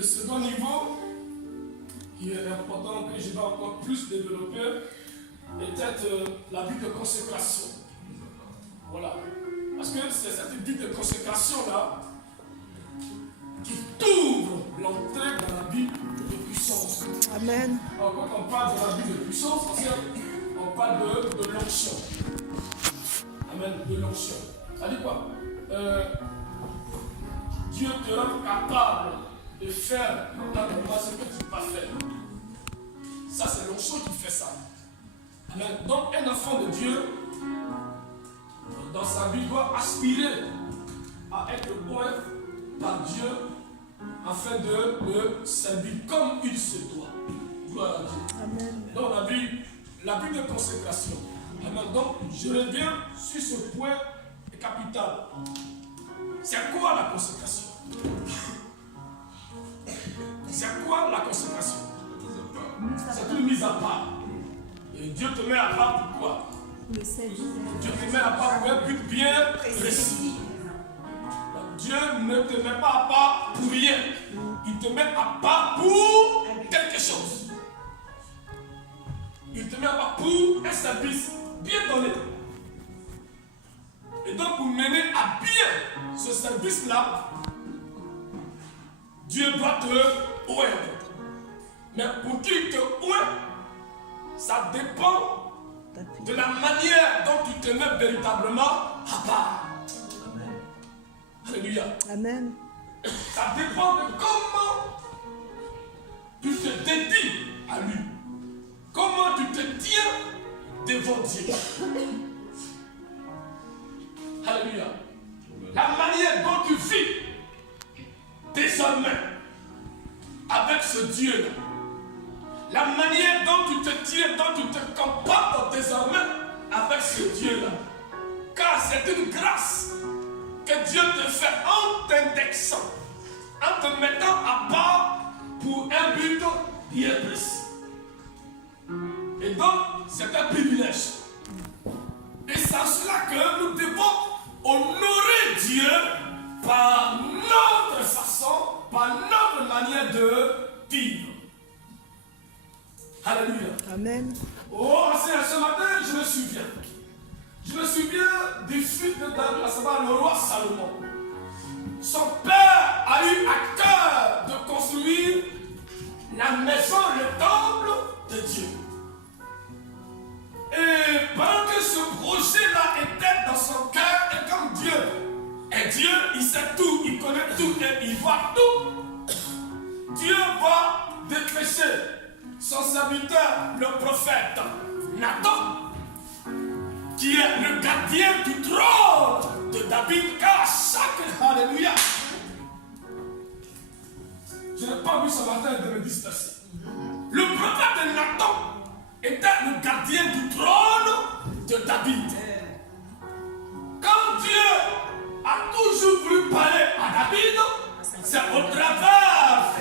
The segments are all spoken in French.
Le second niveau, qui est important, que je vais encore plus développer, est peut-être la vie de consécration. Voilà. Parce que c'est cette vie de consécration-là qui t'ouvre l'entrée dans la vie de puissance. Amen. Alors, quand on parle de la vie de puissance, on parle de l'onction. Amen, de l'onction. Ça dit quoi? Dieu te rend capable de faire dans ta vie ce que tu ne peux pas faire. Ça, c'est l'onction qui fait ça. Amen. Donc, un enfant de Dieu, dans sa vie, doit aspirer à être point par Dieu afin de le servir comme il se doit. Gloire à Dieu. Amen. Donc, la vie de consécration. Amen. Donc, je reviens sur ce point capital. C'est quoi la consécration? C'est quoi la consécration? C'est une mise à part. Et Dieu te met à part pour quoi? Le Seigneur. Dieu te met à part pour un but bien précis. Dieu ne te met pas à part pour rien. Il te met à part pour quelque chose. Il te met à part pour un service bien donné. Et donc, pour mener à bien ce service-là, Dieu doit te oindre. Mais pour qu'il te oigne, ça dépend de la manière dont tu te mets véritablement à part. Amen. Alléluia. Amen. Ça dépend de comment tu te dédies à lui. Comment tu te tiens devant Dieu. Alléluia. La manière dont tu vis désormais avec ce Dieu-là. La manière dont tu te tiens, dont tu te comportes désormais avec ce Dieu-là. Car c'est une grâce que Dieu te fait en t'indexant, en te mettant à part pour un but bien précis. Et donc, c'est un privilège. Et c'est en cela que nous devons honorer Dieu par notre façon, par notre manière de vivre. Alléluia. Amen. Oh, ce matin, je me souviens. Je me souviens du fils de David, à savoir le roi Salomon. Son père a eu à cœur de construire la maison, le temple de Dieu. Et pendant que ce projet-là était dans son cœur, et comme Dieu est Dieu, il sait tout, il connaît tout et il voit tout, Dieu va dépêcher son serviteur, le prophète Nathan, qui est le gardien du trône de David, car chaque alléluia. Je n'ai pas vu ce matin de me disperser. Le prophète Nathan était le gardien du trône de David. Quand Dieu a toujours voulu parler à David, c'est au travers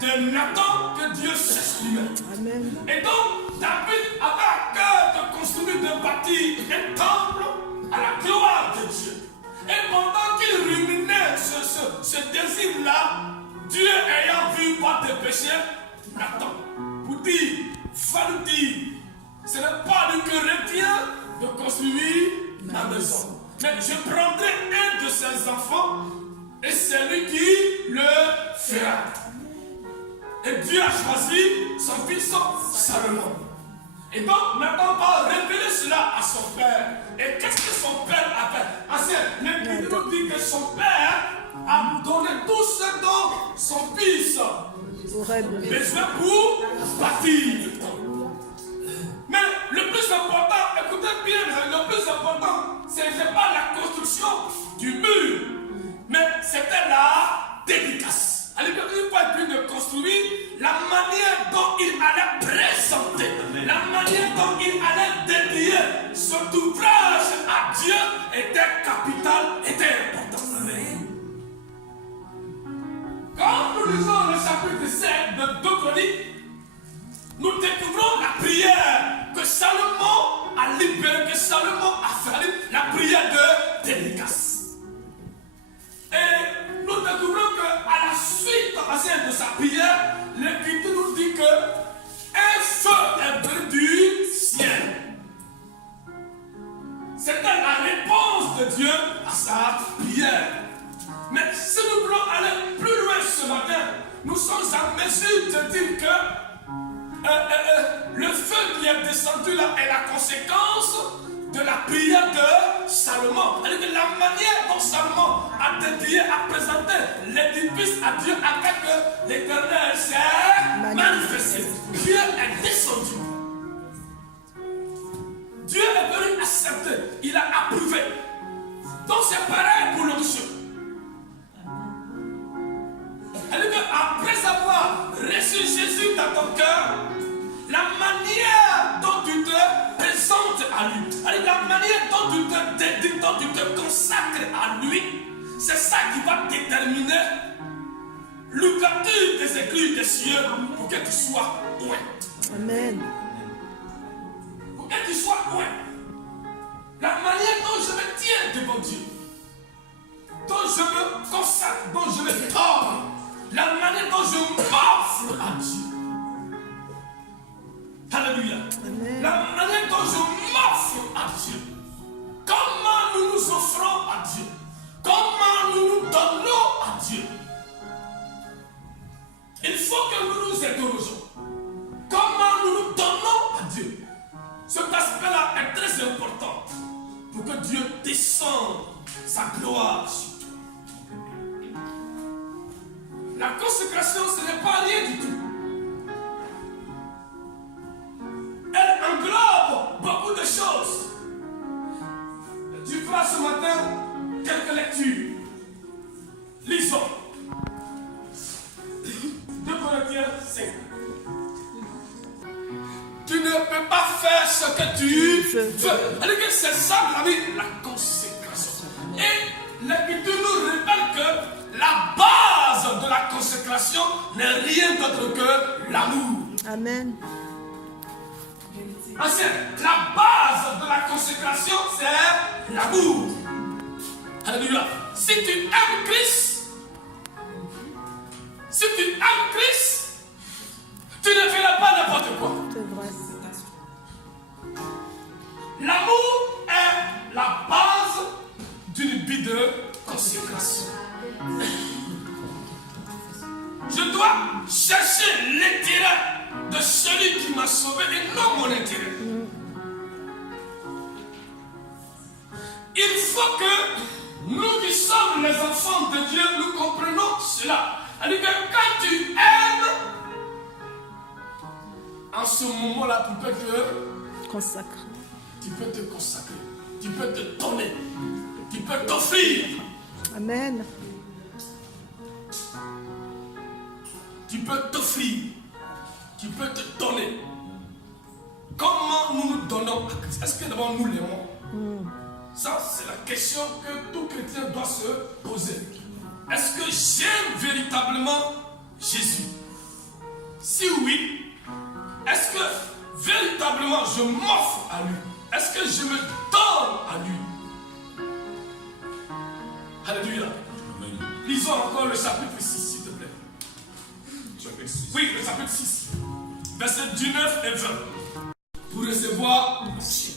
de Nathan que Dieu s'exprimait. Et donc, David avait à cœur de construire, de bâtir un temple à la gloire de Dieu. Et pendant qu'il ruminait ce désir-là, Dieu ayant vu par des péchés, Nathan, pour dire, va nous dire, ce n'est pas lui que retient de construire la maison. Mais je prendrai un de ses enfants et c'est lui qui le fera. Et Dieu a choisi son fils Salomon. Et donc, maintenant, on va révéler cela à son père. Et qu'est-ce que son père a fait? L'Écriture nous dit que son père a donné tout ce dont son fils aurait besoin pour bâtir. Mais le plus important, écoutez bien, le plus important, ce n'est pas la construction du mur, mais c'était la dédicace. Il faut de construire la manière dont il allait présenter, la manière dont il allait dédier cet ouvrage à Dieu était capital, était important. Quand nous lisons le chapitre 7 de 2 Chroniques, nous découvrons la prière que Salomon a libérée, que Salomon a fait, la prière de dédicace. Et nous découvrons qu'à la suite de sa prière, conséquence de la prière de Salomon. C'est-à-dire que la manière dont Salomon a dédié, a présenté l'édifice à Dieu afin que l'Éternel s'est manifesté. Dieu est descendu. Dieu est venu accepter. Il a approuvé. Donc c'est pareil pour l'onction. C'est-à-dire qu'après avoir reçu Jésus dans ton cœur, la manière dont tu te présentes à lui, la manière dont tu te dédies, dont tu te consacres à lui, c'est ça qui va déterminer l'ouverture des écluses des cieux pour que tu sois loin. Amen. Pour que tu sois loin. La manière dont je me tiens devant Dieu, dont je me consacre, dont je me tords, la manière dont je m'offre à Dieu. Alléluia. Amen. La manière dont je m'offre à Dieu. Comment nous nous offrons à Dieu. Comment nous nous donnons à Dieu. Il faut que nous nous interrogeons. Comment nous nous donnons à Dieu. Cet aspect-là est très important pour que Dieu descende sa gloire sur toi. La consécration, ce n'est pas rien du tout. Elle englobe beaucoup de choses. Tu feras ce matin quelques lectures. Lisons. 2 Corinthiens 5. Tu ne peux pas faire ce que tu veux. C'est ça la consécration. Et l'Écriture nous révèle que la base de la consécration n'est rien d'autre que l'amour. Amen. La base de la consécration, c'est l'amour. Alléluia. Si tu aimes Christ, tu ne feras pas n'importe quoi. C'est vrai. L'amour est la base d'une vie de consécration. Je dois chercher l'intérêt de celui qui m'a sauvé et non mon intérêt. Il faut que nous qui sommes les enfants de Dieu, nous comprenons cela. C'est-à-dire que quand tu aimes, en ce moment-là, tu peux te consacrer. Tu peux te consacrer. Tu peux te donner. Tu peux t'offrir. Amen. Tu peux t'offrir. Tu peux te donner. Comment nous nous donnons à Christ? Est-ce que d'abord nous l'aimons? Ça, c'est la question que tout chrétien doit se poser. Est-ce que j'aime véritablement Jésus? Si oui, est-ce que véritablement je m'offre à lui? Est-ce que je me donne à lui? Alléluia. Lisons encore le chapitre 6, s'il te plaît. Oui, le chapitre 6. Versets 19 et 20. Pour recevoir l'onction.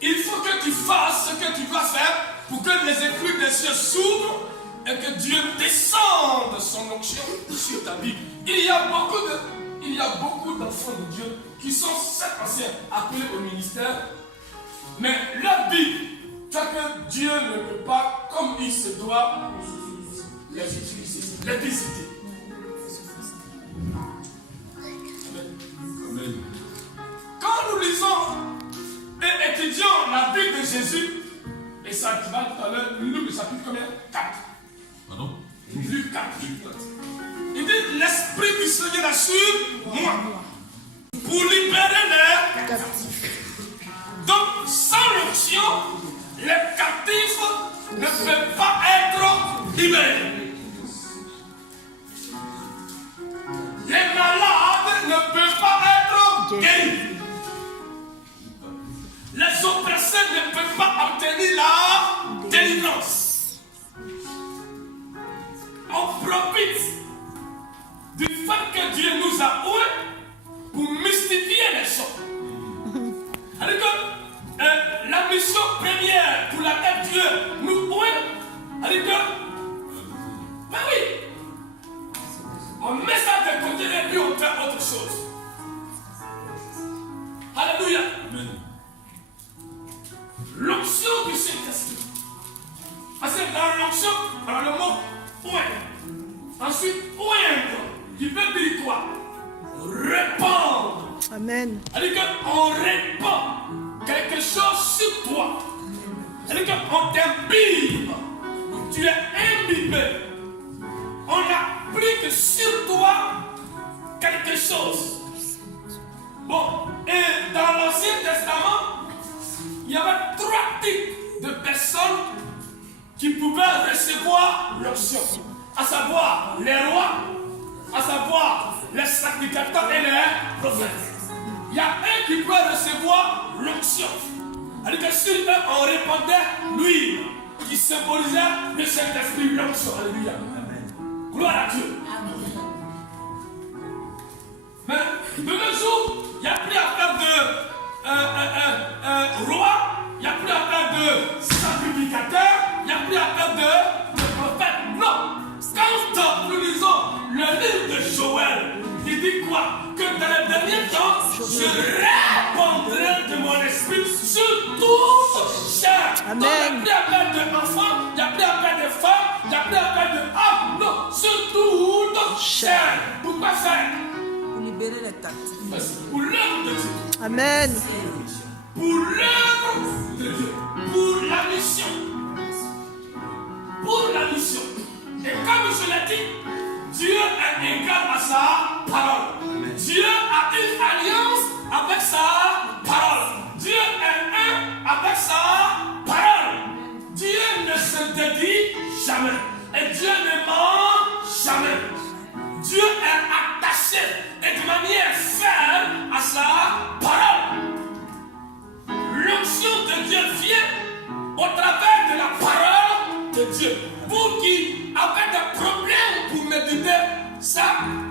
Il faut que tu fasses ce que tu dois faire pour que les écluses des cieux s'ouvrent et que Dieu descende son onction sur ta vie. Il y a beaucoup d'enfants de Dieu qui sont certes anciens appelés au ministère, mais leur vie, fait que Dieu ne peut pas, comme il se doit, les utiliser, les visiter. Amen. Quand nous lisons et étudions la vie de Jésus, et ça tu vas tout à l'heure, nous le chapitre combien? 4. Pardon? Luc 4. Il dit l'Esprit du Seigneur est sur moi pour libérer les captifs. Donc sans l'onction, les captifs ne peuvent pas être libérés. Les malades ne peuvent pas être guéris. Les oppressés ne peuvent pas obtenir la délivrance. On profite du fait que Dieu nous a oués pour mystifier les choses. C'est-à-dire que la mission première pour laquelle Dieu nous oué, c'est-à-dire que, ben oui, on met ça de côté et puis on fait autre chose. Alléluia. Amen. Amen. C'est-à-dire qu'on répand quelque chose sur toi. C'est-à-dire qu'on t'imbibe. Tu es imbibé. On applique sur toi quelque chose. Bon, et dans l'Ancien Testament, il y avait 3 types de personnes qui pouvaient recevoir l'onction. À savoir les rois, à savoir les sacrificateurs et les prophètes. Il y a un qui peut recevoir l'onction. C'est-à-dire que sur eux, on répandait l'huile qui symbolisait le Saint-Esprit, l'onction. Alléluia. Gloire à Dieu. Mais de nos jours, il n'y a plus à faire de roi, il n'y a plus à faire de sacrificateur, il n'y a plus à faire de prophète. Non. Quand nous lisons le livre de Joël, il dit quoi? Que dans les derniers temps, je répandrai de mon esprit sur toute chair. Amen. Donc il n'y a plus à faire d'enfants, il n'y a plus à faire de femmes, il n'y a plus à faire d'hommes. Non, sur toute chair. Pourquoi faire? Pour libérer les captifs. Pour l'œuvre de Dieu. Amen. Pour l'œuvre de Dieu. Pour la mission. Pour la mission. Et comme je l'ai dit, Dieu est égal à sa parole. Dieu a une alliance avec sa parole. Dieu est un avec sa parole. Dieu ne se dédie jamais. Et Dieu ne ment jamais. Dieu est attaché et de manière ferme à sa parole. L'onction de Dieu vient au travers de la parole de Dieu. Pour qui avait des problèmes pour méditer, ça,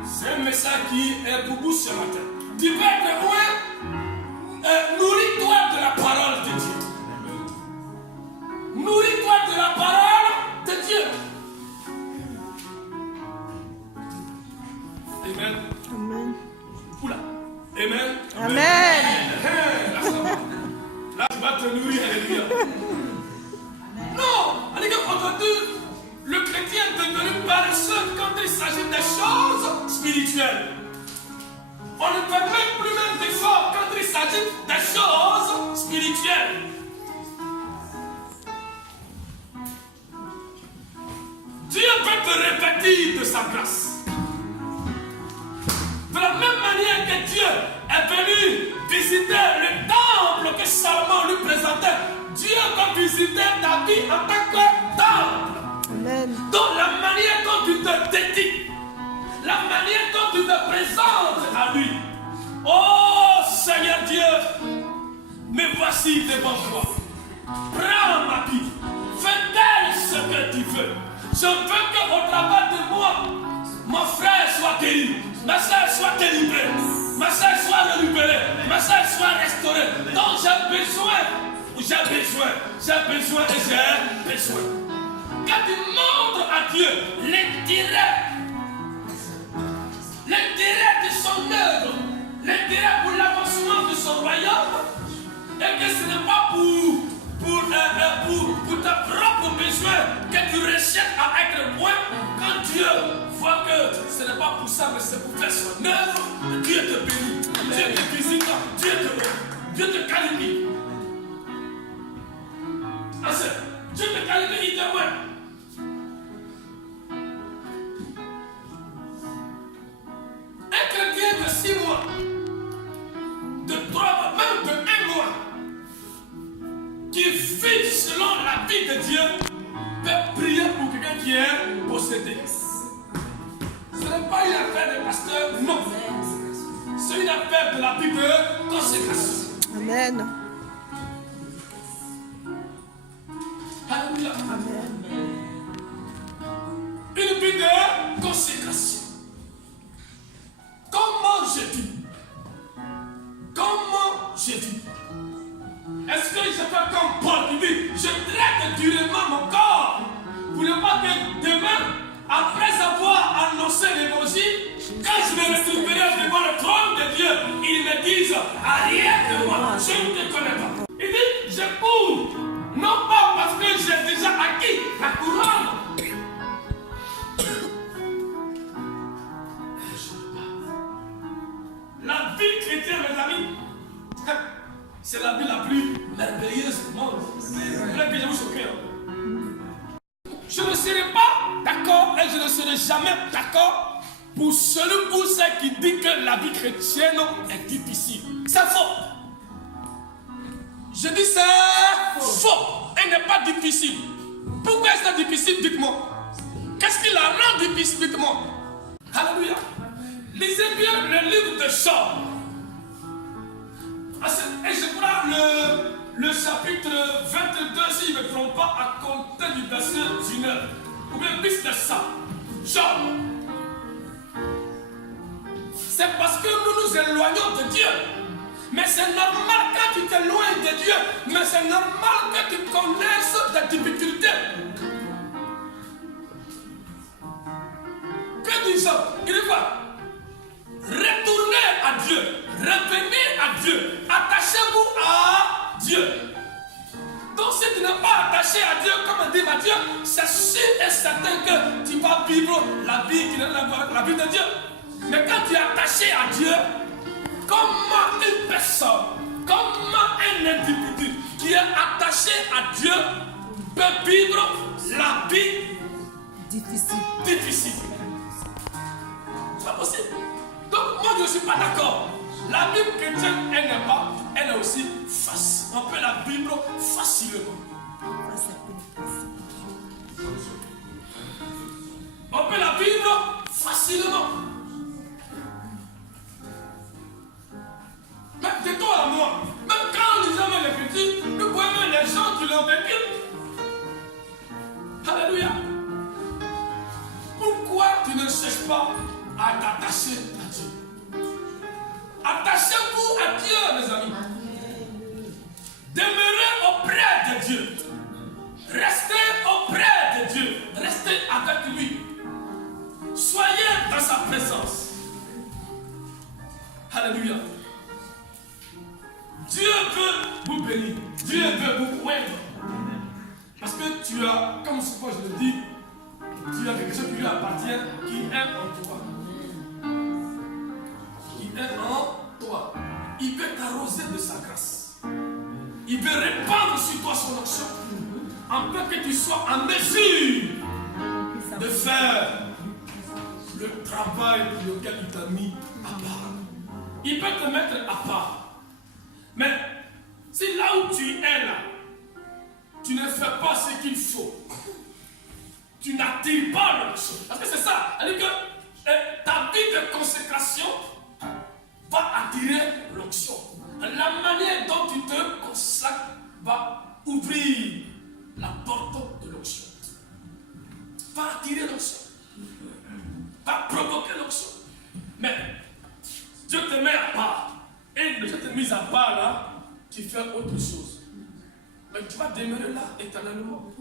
c'est un message qui est pour vous ce matin. Tu peux être loin, nourris-toi de la parole de Dieu. Nourris-toi de la parole de Dieu. Amen. Amen. Oula. Amen. Amen. Là, ça va. Là, tu vas te nourrir. Alléluia. Non. Aujourd'hui, le chrétien est devenu paresseux quand il s'agit des choses spirituelles. On ne fait même plus d'efforts quand il s'agit des choses spirituelles. Dieu peut te revêtir de sa grâce. De la même manière que Dieu est venu visiter le temple que Salomon lui présentait, Dieu va visiter ta vie en tant que temple. Amen. Donc la manière dont tu te dédies, la manière dont tu te présentes à lui. Oh Seigneur Dieu, me voici devant toi. Prends ma vie, fais d'elle ce que tu veux. Je veux qu'au travers de moi, mon frère soit guéri, ma soeur soit délivrée, ma soeur soit libérée, ma soeur soit restaurée. Donc j'ai besoin et j'ai besoin. Quand tu montres à Dieu l'intérêt de son œuvre, l'intérêt pour l'avancement de son royaume, et que ce n'est pas pour ta propre besoin que tu recherches à être point, quand Dieu voit que ce n'est pas pour ça, mais c'est pour faire son œuvre, Dieu te bénit, Dieu te visite, Dieu te qualifie. Dieu te qualifie, il te voit. Un chrétien de 6 mois, de 3 mois, même de 1 mois, qui vit selon la vie de Dieu, peut prier pour quelqu'un qui est possédé. Ce n'est pas une affaire de pasteur, non. C'est une affaire de la vie de consécration. Amen. Alléluia. Amen. Une vie de consécration. Comment je vis? Est-ce que je fais comme Paul qui dit, je traite durement mon corps pour ne pas que demain, après avoir annoncé l'évangile, quand je me retrouverai devant le trône de Dieu, ils me disent, rien de moi, je ne te connais pas. Il dit, je cours, non pas parce que j'ai déjà acquis la couronne. La vie chrétienne, mes amis, merveilleusement. Là que je vous choquer. Je ne serai pas d'accord et je ne serai jamais d'accord pour celui ou celle qui dit que la vie chrétienne est difficile. C'est faux. Je dis c'est faux. Elle n'est pas difficile. Pourquoi est-ce difficile? Dites-moi. Qu'est-ce qui la rend difficile? Dites-moi. Alléluia. Lisez bien le livre de Job. Et je crois le chapitre 22, si je ne me trompe pas, à compter du verset 19. Ou bien plus de ça. Job. C'est parce que nous nous éloignons de Dieu. Mais c'est normal quand tu t'éloignes de Dieu. Mais c'est normal que tu connaisses des difficultés. Que dit Job? Il dit quoi? Retournez à Dieu. Revenez à Dieu. Attachez-vous à Dieu. Donc si tu n'es pas attaché à Dieu, comme dit Matthieu, c'est sûr et certain que tu vas vivre la vie qui est la vie de Dieu. Mais quand tu es attaché à Dieu, comment une personne, comment un individu qui est attaché à Dieu peut vivre la vie difficile? C'est pas possible. Donc moi je ne suis pas d'accord. La Bible chrétienne, elle n'est pas, elle est aussi facile. On peut la vivre facilement. On peut la vivre facilement. Mais tais-toi à moi. Même quand nous lisons l'Écriture, nous voyons les gens qui l'ont vécu. Alléluia. Pourquoi tu ne cherches pas à t'attacher à Dieu? Attachez-vous à Dieu, mes amis. Demeurez auprès de Dieu. Restez auprès de Dieu. Restez avec lui. Soyez dans sa présence. Alléluia. Dieu veut vous bénir. Dieu veut vous oindre. Parce que tu as, comme souvent je le dis, tu as quelque chose qui lui appartient, qui est en toi. Qui est en toi. Il veut t'arroser de sa grâce. Il veut répandre sur toi son action. Afin que tu sois en mesure de faire le travail pour lequel il t'a mis à part. Il peut te mettre à part. Mais si là où tu es là, tu ne fais pas ce qu'il faut, tu n'attires pas l'onction. Parce que c'est ça. C'est-à-dire que ta vie de consécration va attirer l'onction. La manière dont tu te consacres va ouvrir la porte de l'onction. Va attirer l'onction. Va provoquer l'onction. Mais Dieu te met à part. Et de cette mise à part là, tu fais autre chose. Mais tu vas demeurer là éternellement.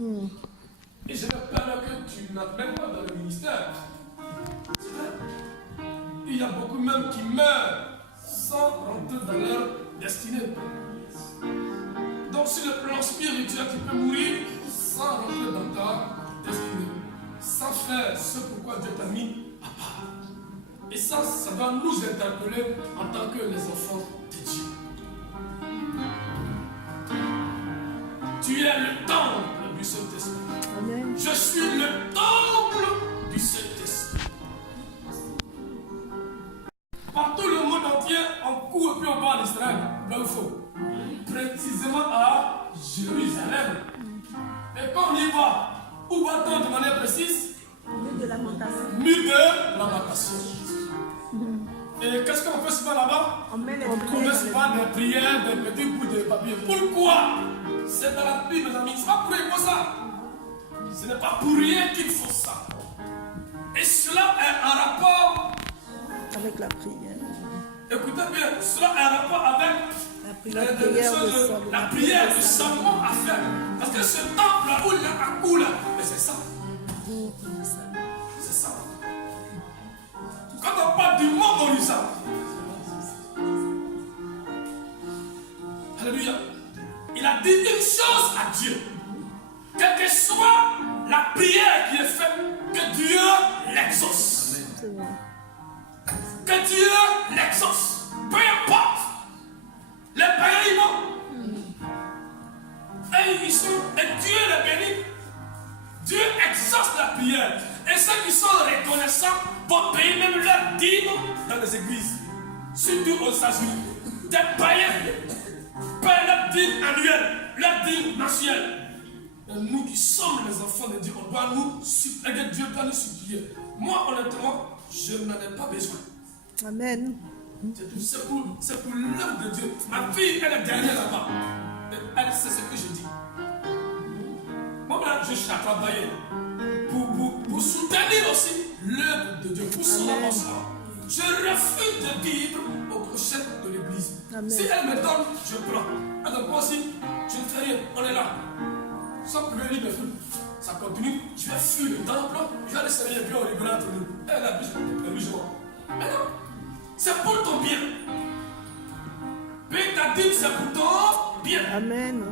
Et j'ai peur que tu n'as même pas dans le ministère. C'est vrai. Il y a beaucoup même qui meurent sans rentrer dans leur destinée. Donc sur le plan spirituel, tu peux mourir sans rentrer dans ta destinée. Sans faire ce pourquoi Dieu t'a mis à part. Et ça va nous interpeller en tant que les enfants de Dieu. Tu es le temple du Saint-Esprit. Amen. Je suis le temple du Saint-Esprit. Partout le monde entier, on court et puis on va en Israël. Là où il faut. Précisément à Jérusalem. Et quand on y va, où va-t-on de manière précise? Mur de lamentation. Et qu'est-ce qu'on fait souvent là-bas? On met souvent des prières, des petits bouts de papier. Pourquoi? C'est dans la Bible, mes amis. C'est pas pour rien qu'il faut ça. Ce n'est pas pour rien qu'il faut ça. Et cela est en rapport avec la prière. Écoutez bien, cela est en rapport avec la prière du serment à faire. Parce que ce temple-là où il y a un coup là, mais c'est ça. C'est ça. Quand on parle du monde horizon, alléluia, il a dit une chose à Dieu. Quelle que soit la prière qui est faite, que Dieu l'exauce. Que Dieu l'exauce. Peu importe les paiements. Et Dieu les bénit. Dieu exauce la prière. Et ceux qui sont reconnaissants vont payer même leur dîme dans les églises. Surtout aux États-Unis. Des païens paient leur dîme annuel, leur dîme mensuel. Et nous qui sommes les enfants de Dieu, on doit nous supplier. Dieu doit nous supplier. Moi, honnêtement, je n'en ai pas besoin. Amen. C'est pour l'œuvre de Dieu. Ma fille, elle est derrière là-bas. Elle sait ce que je dis. Moi, là, je suis à travailler pour soutenir aussi l'œuvre de Dieu, pour son avancement. Je refuse de vivre au crochet de l'église. Si elle me donne, je prends. Elle donne pas aussi, je ne fais rien. On est là. Sans pleurer mes fruits. Ça continue. Je vais fuir dans l'emploi. Je vais aller servir puis on rigole entre nous. Elle a plus de moi. Mais non. C'est pour ton bien. Paye ta dîme, c'est pour ton bien. Amen.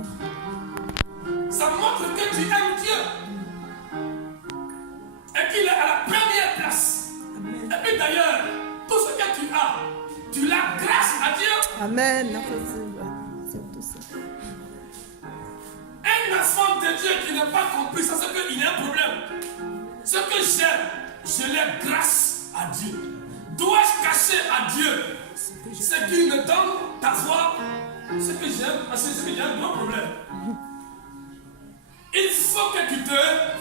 Ça montre que tu aimes Dieu. Et qu'il est à la première place. Amen. Et puis d'ailleurs, tout ce que tu l'as grâce à Dieu. Amen. C'est tout ça. Un enfant de Dieu qui n'a pas compris ça, c'est qu'il y a un problème. Ce que j'aime, je l'ai grâce à Dieu. Dois-je cacher à Dieu ce qu'il me donne d'avoir ce que j'aime, parce que c'est qu'il y a un grand problème. Il faut que tu te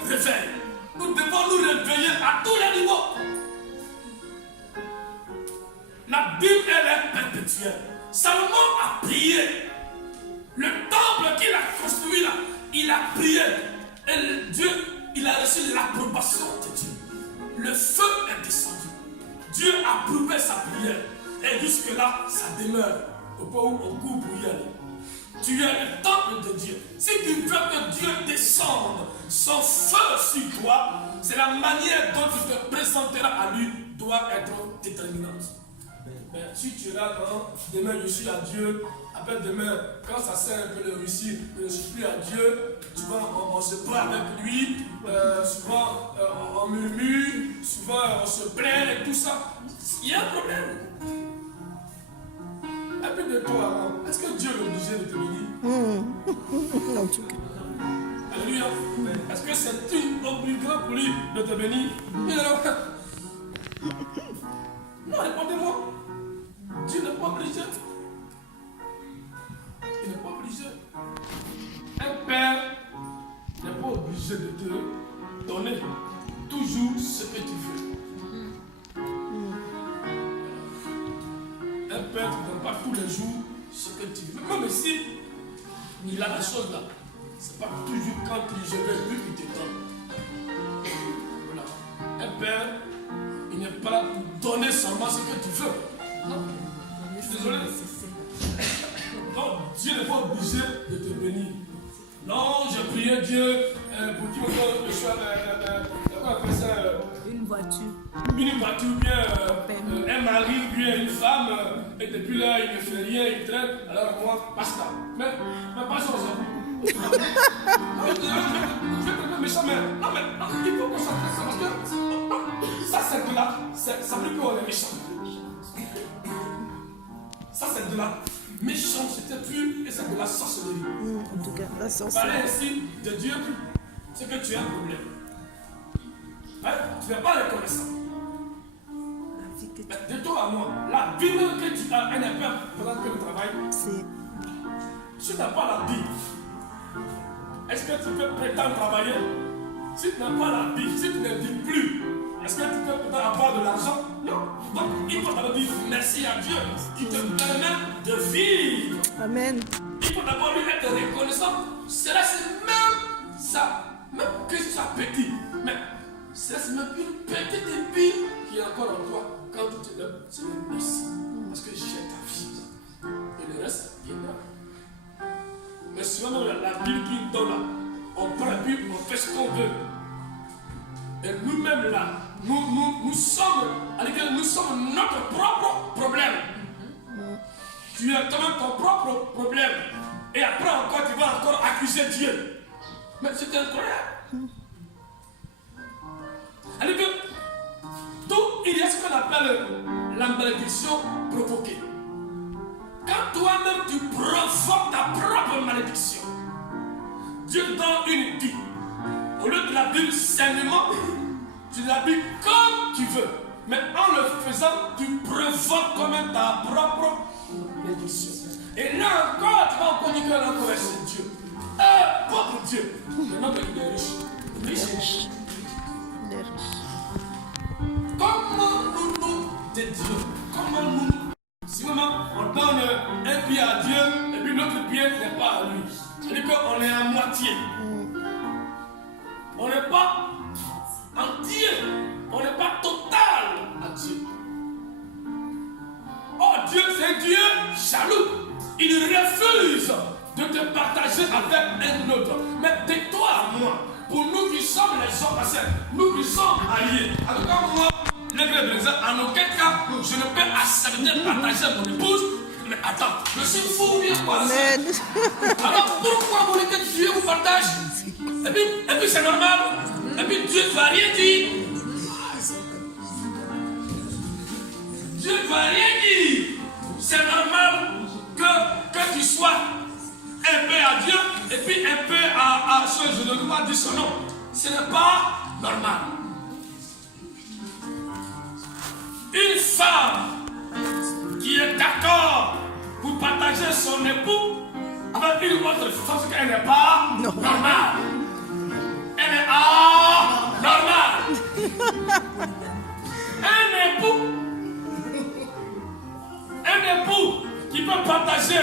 réveilles. Nous devons nous réveiller à tous les niveaux. La Bible, elle est perpétuelle. Salomon a prié. Le temple qu'il a construit là, il a prié. Et Dieu, il a reçu l'approbation de Dieu. Le feu est descendu. Dieu a approuvé sa prière. Et jusque-là, ça demeure. Au point où on court pour y aller. Tu es le temple de Dieu. Si tu veux que Dieu descende son feu sur toi, c'est la manière dont tu te présenteras à lui doit être déterminante. Mais si tu es là quand demain je suis à Dieu, après demain, quand ça sert un peu de réussir, je ne suis plus à Dieu, souvent on se bat avec lui, souvent on murmure, souvent on se plaint et tout ça. Il y a un problème. Et puis de toi, est-ce que Dieu est obligé de te bénir? En tout cas. Alléluia. Est-ce que c'est une obligation pour lui de te bénir? Non, répondez-moi. Dieu n'est pas obligé. Il n'est pas obligé. Un père n'est pas obligé de te donner toujours ce que tu veux. Un père ne te donne pas tous les jours ce que tu veux. Même si il a la chose là, c'est pas toujours quand je vais lui qu'il te donne. Voilà. Un père, il n'est pas là pour donner seulement ce que tu veux. Non. Je suis désolé. Donc, Dieu n'est pas obligé de te bénir. Non, j'ai prié Dieu pour qu'il me donne le choix une voiture. Une voiture, bien un mari, bien une femme, et depuis là, il ne fait rien, il traite. Alors moi, basta. Mais pas ça. Je vais te méchant, mais non, il faut qu'on s'intéresse ça parce que ça, c'est de là. Ça veut dire qu'on est méchant. Ça, c'est de la méchanceté pure et c'est de la sorcellerie. En tout cas, la sorcellerie. Parler ainsi de Dieu, c'est que tu as un problème. Hein? Tu n'es pas reconnaissant. De toi à moi, la vie que tu as, elle n'est pas pendant que tu travailles. Si tu n'as pas la vie, est-ce que tu peux prétendre travailler? Si tu n'as pas la vie, si tu ne vis plus, est-ce que tu peux peut-être avoir de l'argent? Non. Donc, il faut d'abord dire merci à Dieu qui te permet de vivre. Amen. Il faut d'abord lui être reconnaissant. Cela, c'est même ça. Même que tu sois petit. Mais c'est même une petite épine qui est encore en toi. Quand tu te lèves, c'est le merci. Parce que j'ai ta vie. Et le reste viendra. Mais souvent, la Bible qui donne là, on prend la Bible, on fait ce qu'on veut. Et nous-mêmes là, nous sommes notre propre problème. Tu as quand même ton propre problème. Et après encore, tu vas encore accuser Dieu. Mais c'est incroyable. Alors que, tout, il y a ce qu'on appelle la malédiction provoquée. Quand toi-même tu provoques ta propre malédiction, Dieu te donne une vie. Au lieu de l'habiller sainement, tu l'habilles comme tu veux. Mais en le faisant, tu provoques quand même ta propre bénédiction. Et là encore, tu vas encore dire que là encore c'est Dieu. Pauvre Dieu. Maintenant, il est riche. Riche. Il est riche. Comment nous dédions? Comment nous, si vraiment on donne un pied à Dieu et puis l'autre pied n'est pas à lui, c'est-à-dire qu'on est à moitié. On n'est pas entier, on n'est pas total à Dieu. Oh, Dieu, c'est Dieu jaloux. Il refuse de te partager avec un autre. Mais de toi à moi, pour nous qui sommes les gens passés, nous qui sommes alliés. En tout cas, moi, en aucun cas, je ne peux accepter de partager mon épouse. Mais attends, je suis fou, bien quoi. Amen. Alors pourquoi vous voulez que Dieu vous partage? Et puis c'est normal. Et puis Dieu ne va rien dire. Dieu ne va rien dire. C'est normal que tu sois un peu à Dieu et puis un peu à ce je ne veux pas dire son nom. Ce n'est pas normal. Une femme qui est d'accord pour partager son époux avec une autre femme, elle n'est pas normale. Elle est anormale. Un époux qui peut partager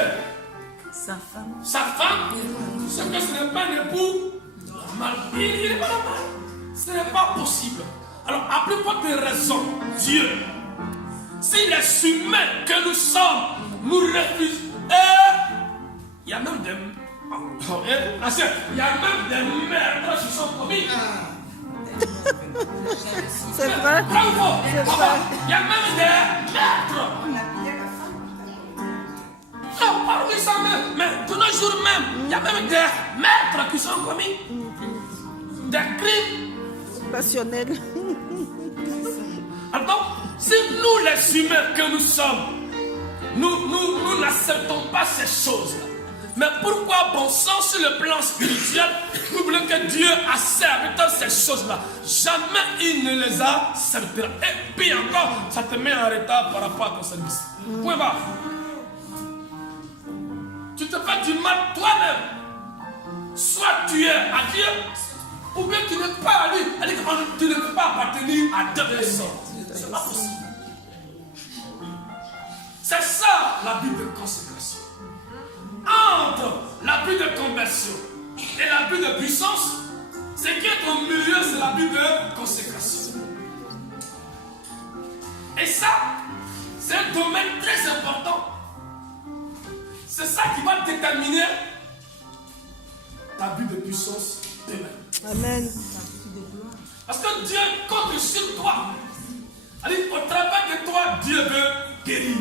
Sa femme. c'est que ce n'est pas un époux normal. Il n'est pas normal. Ce n'est pas possible. Alors, à plus forte raison, Dieu, si les humains que nous sommes nous refusent, il y a même des meurtres qui sont commis. C'est vrai. Bravo. C'est vrai. Il y a même des meurtres. Non, pas oui, ça même, mais de nos jours même, il y a même des meurtres qui sont commis. Des crimes. Passionnel. Alors, si nous les humains que nous sommes, nous n'acceptons pas ces choses-là. Mais pourquoi, bon sang, sur le plan spirituel, nous voulons que Dieu accepte ces choses-là? Jamais il ne les acceptera. Et puis encore, ça te met en retard par rapport à ton service. Point barre. Tu te fais du mal toi-même. Soit tu es à Dieu, ou bien tu n'es pas à lui. Elle dit que tu ne peux pas appartenir à deux personnes. C'est pas possible. C'est ça la vie de consécration. Entre la vie de conversion et la vie de puissance, ce qui est au milieu, c'est la vie de consécration. Et ça, c'est un domaine très important. C'est ça qui va déterminer ta vie de puissance demain. Amen. Parce que Dieu compte sur toi. Allez, au travers de toi, Dieu veut guérir.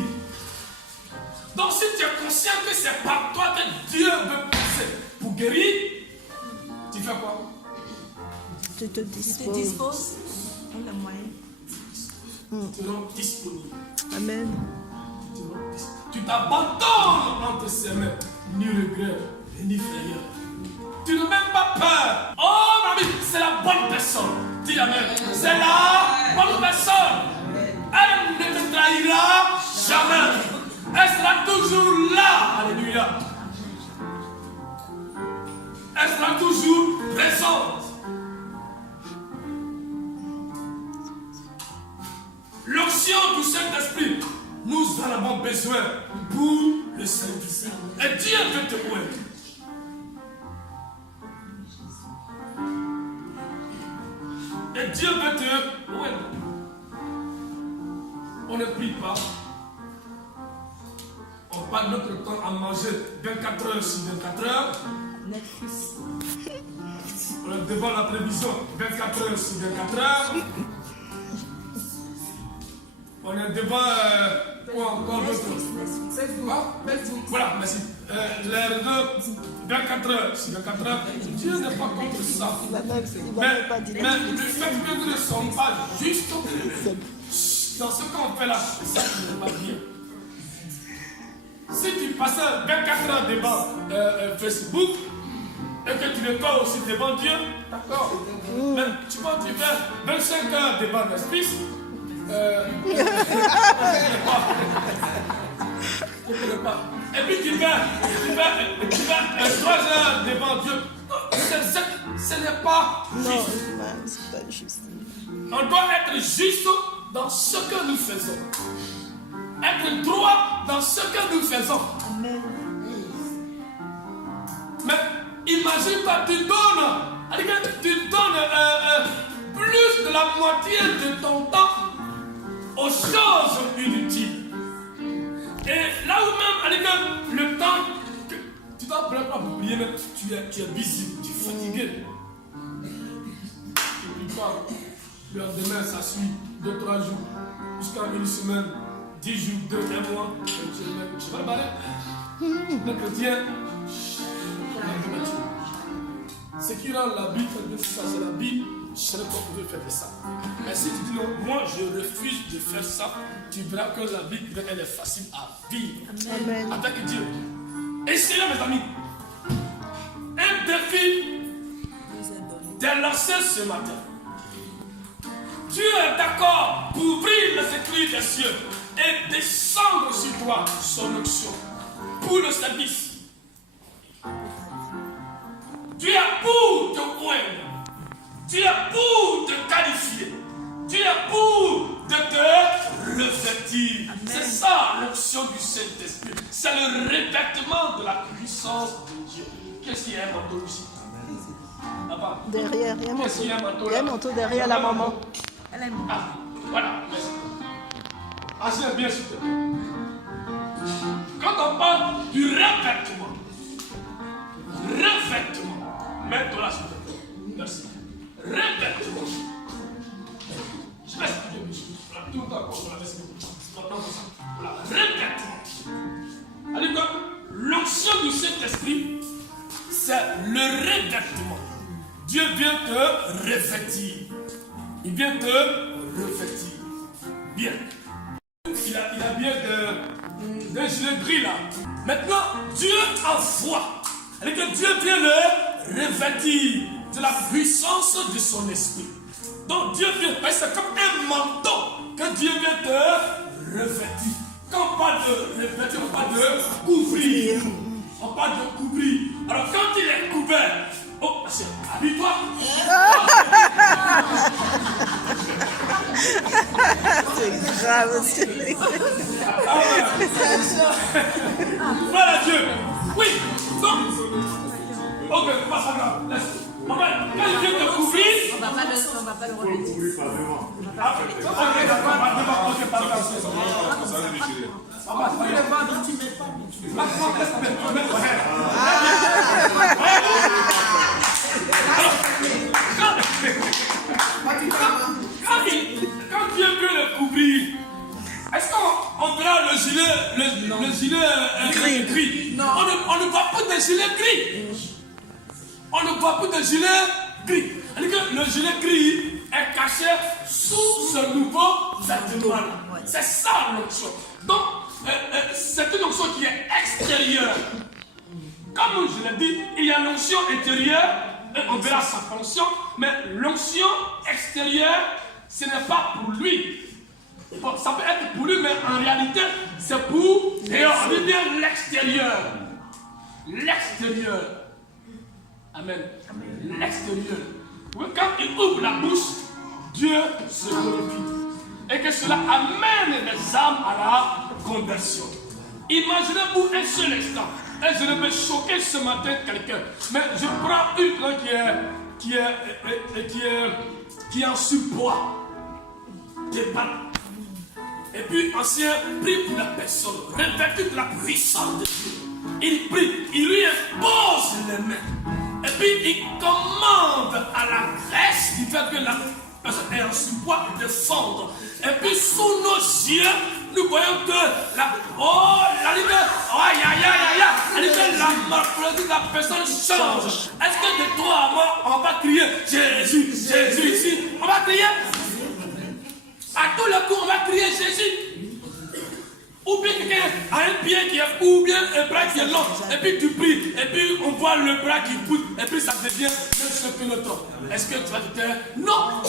Donc si tu es conscient que c'est par toi que Dieu veut passer pour guérir, tu fais quoi? Tu te Tu te disposes. disposes. On a moyen. Tu te rends disponible. Amen. Tu t'abandonnes entre ses mains, ni regret, ni frayeur. Tu n'as même pas peur. Oh, ma vie, c'est la bonne personne. Dis Amen. C'est la bonne personne. Elle ne te trahira jamais. Elle sera toujours là. Alléluia. Elle sera toujours présente. L'onction du Saint-Esprit, nous en avons besoin pour le service. Et Dieu veut te louer. Et Dieu veut te louer. On ne prie pas. On passe notre temps à manger 24 heures sur 24 heures. Netflix. On est devant la télévision 24 heures sur 24 heures. On est devant quoi encore d'autre? Voilà, merci. Les deux 24 heures sur 24 heures. Dieu n'est pas contre ça. Il va Mais même pas dire. le fait que nous ne sommes pas juste dans ce qu'on fait là, c'est ça qui n'est pas bien. Si tu passais 24 heures devant Facebook, et que tu n'es pas aussi devant Dieu, d'accord. Mais tu vois, tu fais 25 heures devant l'esprit. Je ne connais pas. Et puis tu fais 3 heures devant Dieu. Ce n'est pas Non, juste. c'est pas juste. On doit être juste dans ce que nous faisons. Être droit dans ce que nous faisons. Amen. Mais imagine-toi, tu donnes plus de la moitié de ton temps aux choses inutiles. Et là où même, le temps, tu dois pas oublier, même, tu es busy, tu es fatigué. Tu n'oublies pas, le lendemain, ça suit 2-3 jours, jusqu'à une semaine, 10 jours, 2, 1 mois, je vais le balai. Le chrétien, ce qui rend la vie très bien, c'est la vie. Je ne sais pas comment faire ça. Mais si tu dis non, moi je refuse de faire ça, tu verras que la vie, elle est facile à vivre. Amen. Avec Dieu. Essayez, mes amis. Un défi t'est lancé ce matin. Dieu est d'accord pour ouvrir les écrits des cieux et descendre sur toi son onction pour le service. Dieu est pour te oindre. Dieu est pour te qualifier. Dieu est pour te revêtir. C'est ça l'onction du Saint-Esprit. C'est le revêtement de la puissance de Dieu. Qu'est-ce qu'il y a un manteau ici? Papa. Derrière, il y a un Qu'est-ce qu'il y a un manteau manteau. Il y a un là? manteau derrière la maman. Elle est morte. Ah, voilà, merci. Asseyez bien s'il te plaît. Quand on parle du revêtement, mets-toi là s'il te plaît. Merci. Revêtement. Je laisse expliquer, monsieur. Voilà, tout le temps qu'on la laisse. Maintenant, comme ça. Voilà, revêtement. C'est-à-dire que l'onction du Saint-Esprit, c'est le revêtement. Dieu vient te revêtir. Il vient te revêtir. Bien. Il a bien de gilet gris là. Maintenant, Dieu envoie. C'est-à-dire que Dieu vient le revêtir de la puissance de son esprit. Donc Dieu vient, c'est comme un manteau que Dieu vient te revêtir. Quand on parle de revêtir, on parle de couvrir. On parle de couvrir. Alors quand il est couvert, oh, c'est habille-toi. C'est grave. Voilà Dieu. Oui. Donc, ok, pas ça grave. Laisse. Quand il vient te couvrir, On va pas le revêtir. ok, d'accord, ok, pas grave. Le ventre, tu mets pas. Quand Dieu veut le couvrir, est-ce qu'on verra le gilet gris? Non. On ne voit pas de gilet gris. On ne voit pas de gilet gris. C'est-à-dire que le gilet gris est caché sous ce nouveau vêtement. C'est ça l'onction. Donc, c'est une onction qui est extérieure. Comme je l'ai dit, il y a l'onction intérieure, et on verra sa fonction, mais l'onction extérieure, ce n'est pas pour lui. Bon, ça peut être pour lui, mais en réalité, c'est pour dehors. On dit bien l'extérieur. L'extérieur. Amen. L'extérieur. Oui, quand il ouvre la bouche, Dieu se glorifie. Et que cela amène les âmes à la conversion. Imaginez-vous un seul instant. Et je ne vais choquer ce matin quelqu'un. Mais je prends une qui est en surpoids. Et puis, ancien prie pour la personne, revêtu de la puissance de Dieu. Il prie, il lui impose les mains. Et puis, il commande à la graisse qui fait que la personne est en surpoids de fondre. Et puis, sous nos yeux, nous voyons que la morphologie de la personne change. Est-ce que de toi à moi, on va crier Jésus, Jésus ici? On va crier? À tout le coup, on va crier Jésus. Ou bien quelqu'un a un pied qui est, ou bien un bras qui est long, et puis tu pries, et puis on voit le bras qui pousse, et puis ça devient même chose que l'autre. Est-ce que tu vas te taire? Non!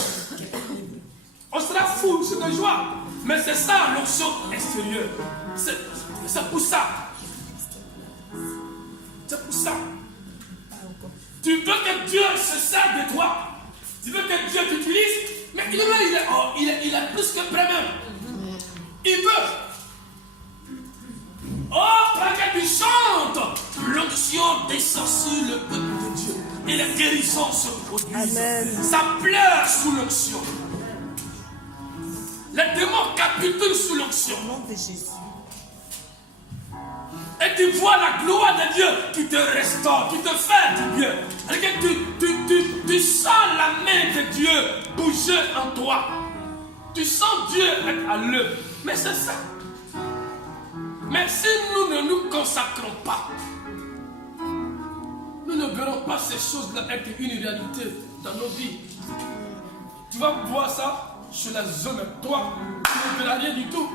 On sera fou, c'est de joie. Mais c'est ça l'onction extérieure. C'est pour ça. C'est pour ça. Tu veux que Dieu se serve de toi. Tu veux que Dieu t'utilise. Mais il est plus que prêt même. Il veut. Oh, quand tu chantes, l'onction descend sur le peuple de Dieu. Et les guérisons se produisent. Amen. Ça pleure sous l'onction. Les démons capitulent sous l'onction. Au nom de Jésus. Et tu vois la gloire de Dieu qui te restaure, qui te fait du bien. Et que tu sens la main de Dieu bouger en toi. Tu sens Dieu être à l'œuvre. Mais c'est ça. Mais si nous ne nous consacrons pas, nous ne verrons pas ces choses-là être une réalité dans nos vies. Tu vas voir ça sur la zone de toi, tu ne verras rien du tout.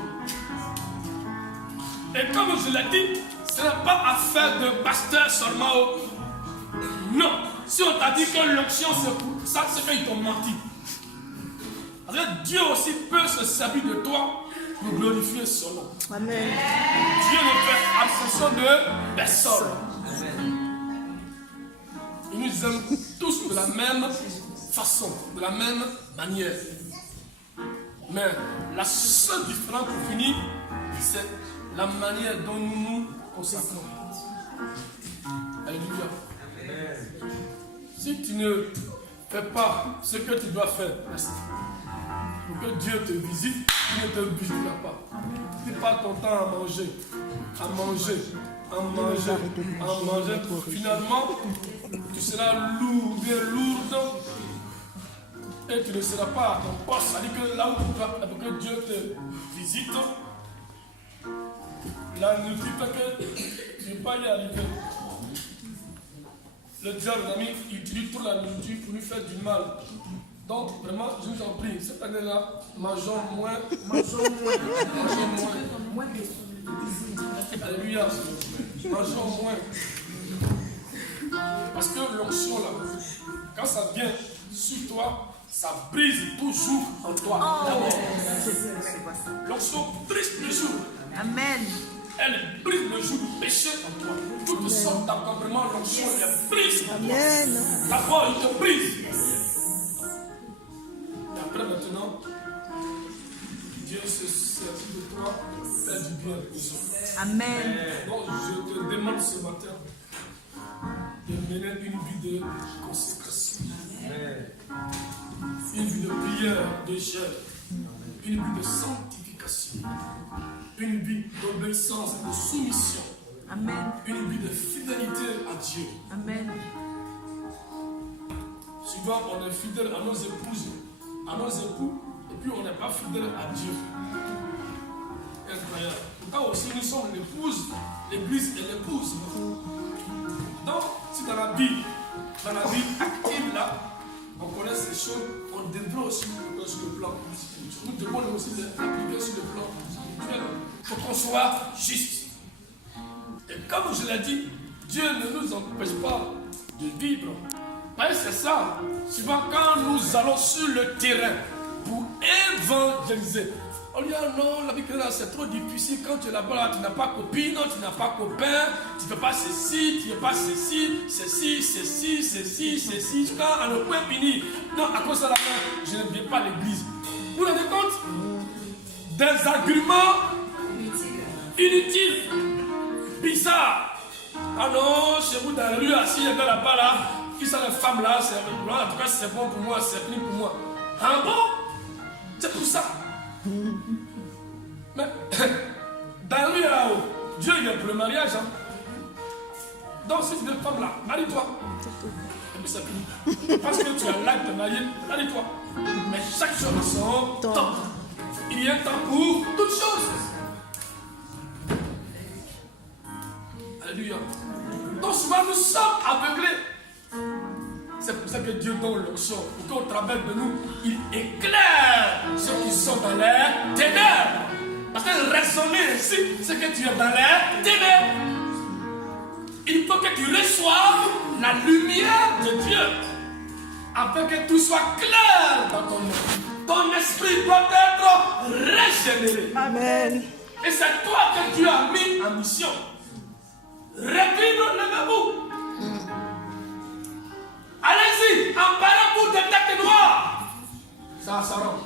Et comme je l'ai dit, ce n'est pas affaire de pasteur seulement. Non. Si on t'a dit que l'onction c'est pour ça, c'est qu'ils t'ont menti. Parce que Dieu aussi peut se servir de toi pour glorifier son nom. Amen. Dieu ne fait abstraction de personne. Il nous aime tous de la même façon, de la même manière. Mais la seule différence pour finir, c'est la manière dont nous nous consacrons. Alléluia. Si tu ne fais pas ce que tu dois faire, pour que Dieu te visite, il ne te visitera pas. Tu passes ton temps à manger, à manger, à manger, à manger. Finalement, tu seras lourd, bien lourde. Et tu ne seras pas à ton poste. C'est-à-dire que là où tu vas, pour que Dieu te visite, la nourriture fait que tu ne peux pas y arriver. Le diable, l'ami, il utilise toute la nourriture pour lui faire du mal. Donc, vraiment, je vous en prie, cette année-là, mangeons moins. Alléluia. Mangeons moins. Parce que l'onction, là, quand ça vient sur toi, ça brise toujours en toi. L'onction brise toujours. Amen. Elle brise le jour du péché en toi. Toutes sortes d'accompagnements, l'onction, elle brise en toi. Amen. D'abord, il te brise. Et après, maintenant, Dieu se sert de toi, fait du bien aux autres. Amen. Donc, je te demande ce matin de mener une vie de consécration. Une vie de prière, de jeûne, une vie de sanctification, une vie d'obéissance et de soumission, Amen. une vie de fidélité à Dieu. Amen. Souvent, on est fidèle à nos épouses, à nos époux, et puis on n'est pas fidèle à Dieu. Incroyable. Pourtant aussi, nous sommes l'épouse, l'église et l'épouse. Donc, si dans la vie active là, on connaît ces choses, on devrait aussi l'appliquer sur le plan. Nous devons aussi l'appliquer sur le plan spirituel pour qu'on soit juste. Et comme je l'ai dit, Dieu ne nous empêche pas de vivre. C'est ça. Souvent, quand nous allons sur le terrain pour évangéliser, on dit ah non, la vie là c'est trop difficile. Quand tu es là-bas, tu n'as pas copine, tu n'as pas copain, tu ne fais pas ceci, tu ne fais pas ceci. Quand à le point fini, non, à cause de la main, je ne viens pas à l'église. Vous vous rendez compte? Des arguments inutiles, bizarres. Ah non, chez vous dans la rue, assis là-bas, là, qui sont les femmes là, c'est en tout cas c'est bon pour moi, c'est fini pour moi. Ah bon? C'est pour ça. Mais dans lui là-haut, Dieu il est pour le mariage. Hein? Donc si tu es une femme là, marie-toi. Et puis c'est fini. Parce que tu as l'acte de marier, marie-toi. Mais chaque chose a son temps. Il y a un temps pour toutes choses. Alléluia. Donc souvent nous sommes aveuglés. C'est pour ça que Dieu donne l'onction, pour qu'au travers de nous, il éclaire ceux qui sont dans les ténèbres. Parce fait raisonner ainsi, c'est que tu es dans les ténèbres. Il faut que tu reçoives la lumière de Dieu, afin que tout soit clair dans ton esprit. Ton esprit doit être régénéré. Amen. Et c'est toi que Dieu a mis en mission. Revivre le bout. Allez-y, emparez-vous de têtes noires. Ça rentre.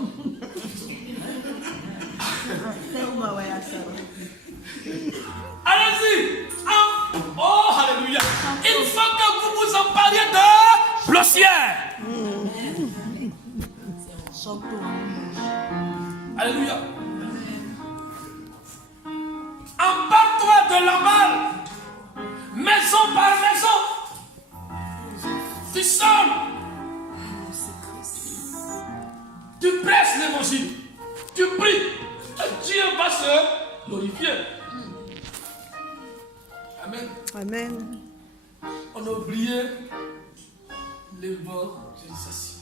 Allez-y. Oh, alléluia. Il faut que vous vous empariez de l'océan. Alléluia. Empare-toi de la balle. Maison par maison. Tu sonnes. Tu presses l'évangile. Tu pries. Et Dieu va se glorifier. Amen. Amen. On a oublié l'évangélisation.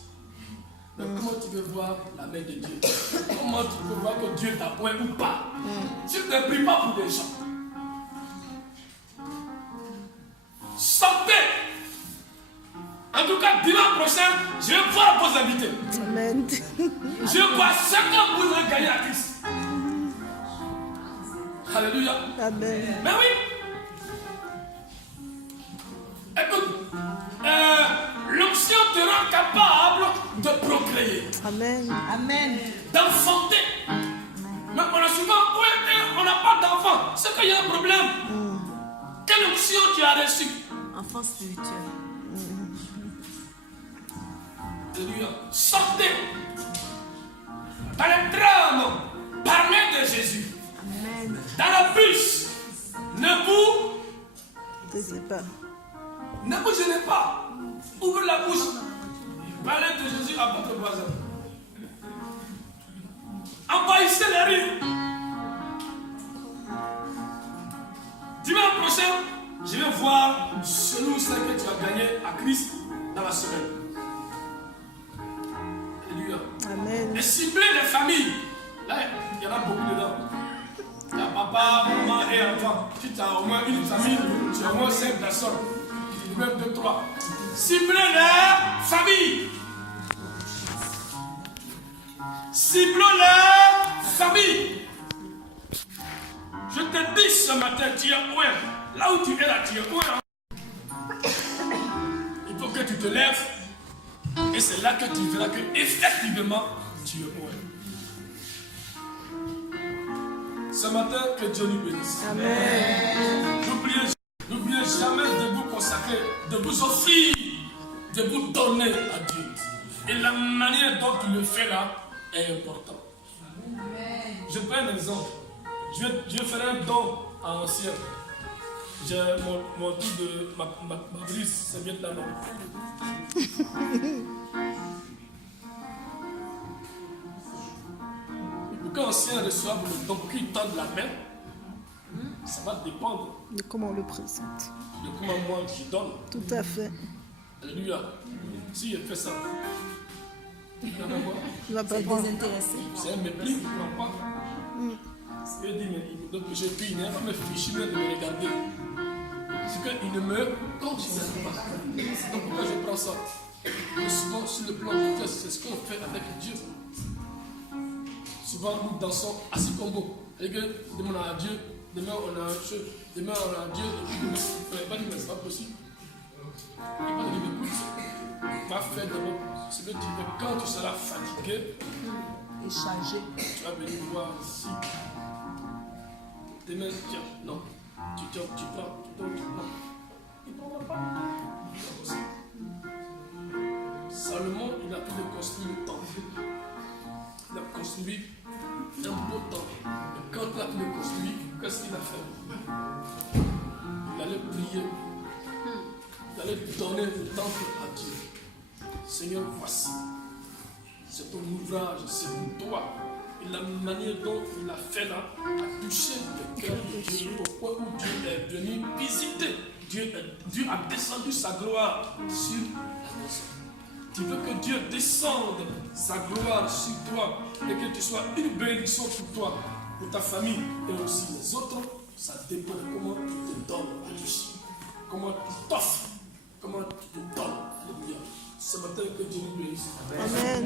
Mais comment tu veux voir la main de Dieu? Comment tu peux voir que Dieu t'appointe ou pas? Tu ne pries pas pour des gens. Sortez. En tout cas, dimanche prochain, je vais voir vos invités. Amen. Je vais voir ce que vous avez gagné à Christ. Alléluia. Amen. Mais oui. Écoute, l'onction te rend capable de procréer. Amen. Amen. D'enfanter. Mais on a souvent, on n'a pas d'enfant. C'est qu'il y a un problème. Quelle onction tu as reçue? Enfant spirituel. Alléluia. Sortez. Dans les trams, parlez de Jésus. Amen. Dans la bus, ne vous gênez pas. Ouvrez la bouche. Parlez de Jésus à votre voisin. Envahissez les rues. Dimanche prochain, je vais voir celui ou celle que tu as gagné à Christ dans la semaine. Alléluia. Amen. Et cibler les familles. Là, il y en a beaucoup dedans. Il y a papa, maman et enfant. Si tu as au moins une famille, tu as au moins 5 personnes. Même 2, 3. Cibler les familles. Ciblons les familles. Je te dis ce matin, tu es loin. Là où tu es là, tu es loin. Il faut que tu te lèves. Et c'est là que tu verras que effectivement tu es loin. Ce matin, que Dieu nous bénisse. Amen. N'oubliez jamais de vous consacrer, de vous offrir, de vous donner à Dieu. Et la manière dont tu le fais là est importante. Je prends un exemple. Je ferai un don à ancien. J'ai mon tour de ma brise, c'est bien de la main. Pour qu'un ancien reçoive le don, pour qu'il tende la main, ça va dépendre De comment on le présente. de comment moi je donne. Tout à fait. Alléluia. Si je fais ça, il va voir. Il va pas voir. Désintéressé. C'est un mépris, il ne comprend pas. Il dit, mais il me donne que j'ai pu, il n'est pas me fichu de me regarder. C'est qu'il ne me considère pas. Donc pourquoi je prends ça? Et souvent, sur le plan de Dieu, c'est ce qu'on fait avec Dieu. Souvent, nous dansons assis comme vous. Et que demain on a Dieu, demain on a un jeu, demain on a Dieu, et puis demain, il va dire, mais c'est pas possible. Il va dire, écoute, va faire d'abord ce que tu veux. Quand tu seras fatigué, Et chargé. tu vas venir voir ici. Demain, tiens, non. Tu prends. Il ne prendra pas. C'est possible. Salomon, il a pu construire le temple. Il a construit un beau temple. Et quand il a pu le construire, qu'est-ce qu'il a fait? Il allait prier. Il allait donner le temple à Dieu. Seigneur, voici. C'est ton ouvrage, c'est pour toi. Et la manière dont il a fait là a touché le cœur de Dieu au point où Dieu est venu visiter. Dieu a descendu sa gloire sur la maison. Tu veux que Dieu descende sa gloire sur toi. et que tu sois une bénédiction pour toi, pour ta famille et aussi les autres, ça dépend de comment tu te donnes à Dieu. Comment tu t'offres, comment tu te donnes. Alléluia. Ce matin, que Dieu nous bénisse. Amen.